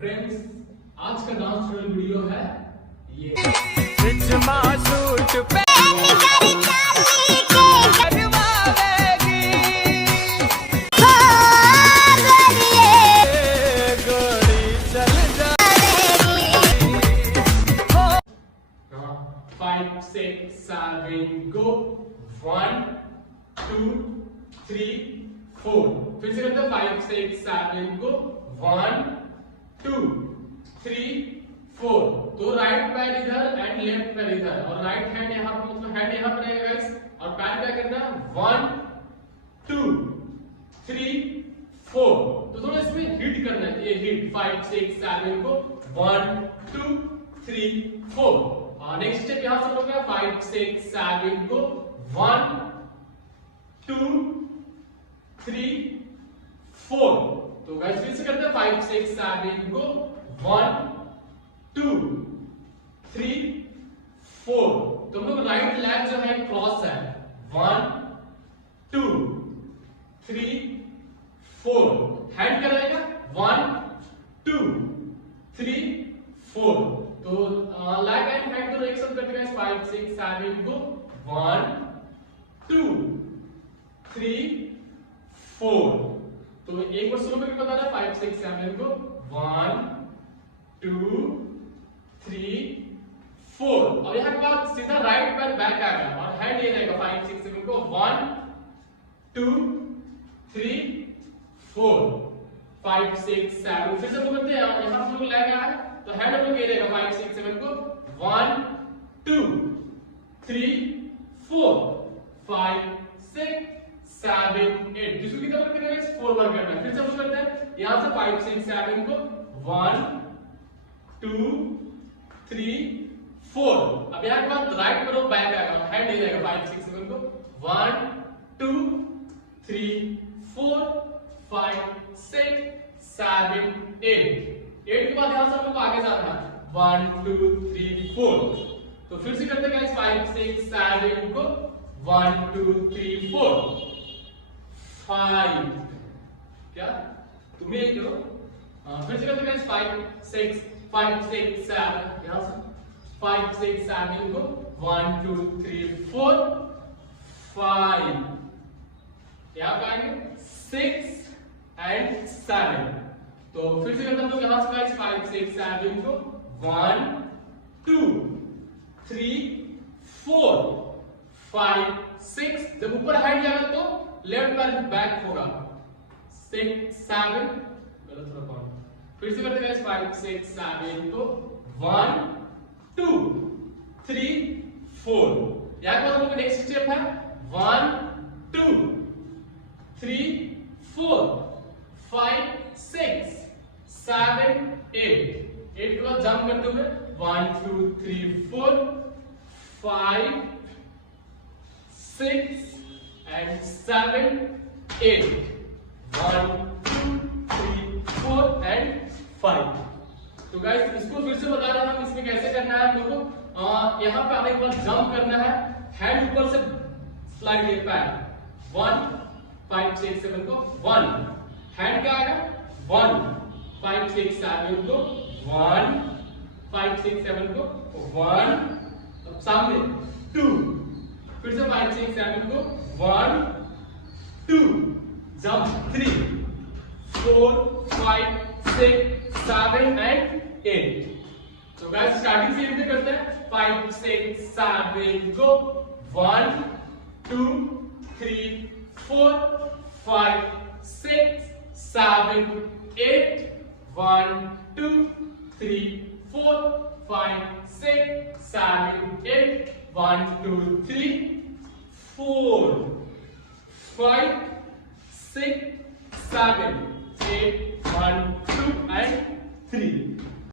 Friends, आज का dance tutorial video है ये। Five, six, seven, go. 1, 2, 3, 4. फिर से करते हैं 5, 6, 7, go. 1, 2, 3, 4. तो राइट पैर इधर एंड लेफ्ट पैर इधर और राइट हैंड यहाँ पे, मतलब हैंड यहाँ पे रहेगा गाइस और पैर क्या करना है 1, 2, 3, 4. तो थोड़ा इसमें हिट करना है, ये हिट 5, 6, 7 को 1, 2, 3, 4. नेक्स्ट स्टेप यहां से हम लोग 5, 6, 7 को 1, 2, 3, 4. तो गाइस फिर से करते हैं 5, 6, 7 को 1, 2, 3, 4. तो हम लोग राइट लेग जो है क्रॉस है 1, 2, 3, 4. हैंड क्या रहेगा 1, 2, 3, 4. तो लेग एंड हैंड दोनों एक साथ करते हैं 5, 6, 7 को 1, 2, 3, 4. तो एक बार शुरू में बता रहा 5, 6, 7 को 1, 2, 3, 4. अब यहाँ के बाद सीधा राइट पैर बैक आएगा और हैंड ये रहेगा 5, 6, 7 को 1, 2, 3, 4. 5, 6, 7 फिर से हम लोग करते हैं यहाँ हम लोग लेग आए तो हैंड हम लोग ये रहेगा 5, 6, 7 को 1, 2, 3, 4, 5, 6, 7, 8. जिसको कितना बार करेंगे 4 बार करना है. फिर से हम करते हैं यहां से 5, 6, 7 को 1, 2, 3, 4. अब यहां के बाद राइट करो बैक आएगा हैंड ये रहेगा 5, 6, 7 को 1, 2, 3, 4, 5, 6, 7, 8. 8 के बाद यहां से हम लोग आगे जाना है 1, 2, 3, 4. तो फिर से करते हैं गाइस 5, 6, 7 को 1, 2, 3, 4, 5. क्या तुम यही करो. फिर से करते हैं गाइस 5, 6, 7 यहां से 5, 6, 7 को 1, 2, 3, 4, 5. यहां पे आएंगे 6 एंड 7. तो फिर से करते हैं हम लोग यहां से 5, 6, 7 को 1, 2, 3, 4, 5, 6. जब ऊपर हैंड जाएगा तो लेफ्ट पैर बैक होगा 6, 7. गलत थोड़ा कौन. फिर से करते हैं 5, 6, 7 को 1, 2, 3, 4. यहां पर हम लोग नेक्स्ट स्टेप है 1, 2, 3, 4, 5, 6, 7, 8. 8 के बाद जंप करते हुए 1, 2, 3, 4, 5, 6 and 7, 8. 1, 2, 3, 4 and 5. तो गाइस इसको फिर से बता रहा हूं इसमें कैसे करना है. हम लोगों को यहां पे आने के बाद जंप करना है, हैंड ऊपर से स्लाइड ये पैर 1, 5, 6, 7 को 1. हैंड क्या आएगा 1, 5, 6, 7 को 1, 5, 6, 7 को 1. अब सामने 2. फिर से 5, 6, 7 को 1, 2. Jump 3, 4, 5, 6, 7 and 8. तो गाइस स्टार्टिंग से यहीं करते हैं 5, 6, 7 को 1, 2, 3, 4, 5, 6, 7, 8. 1, 2, 3, 4, 5, 6, 7, 8. 1, 2, 3, 4, 5, 6, 7, 8. 1, 2 and 3.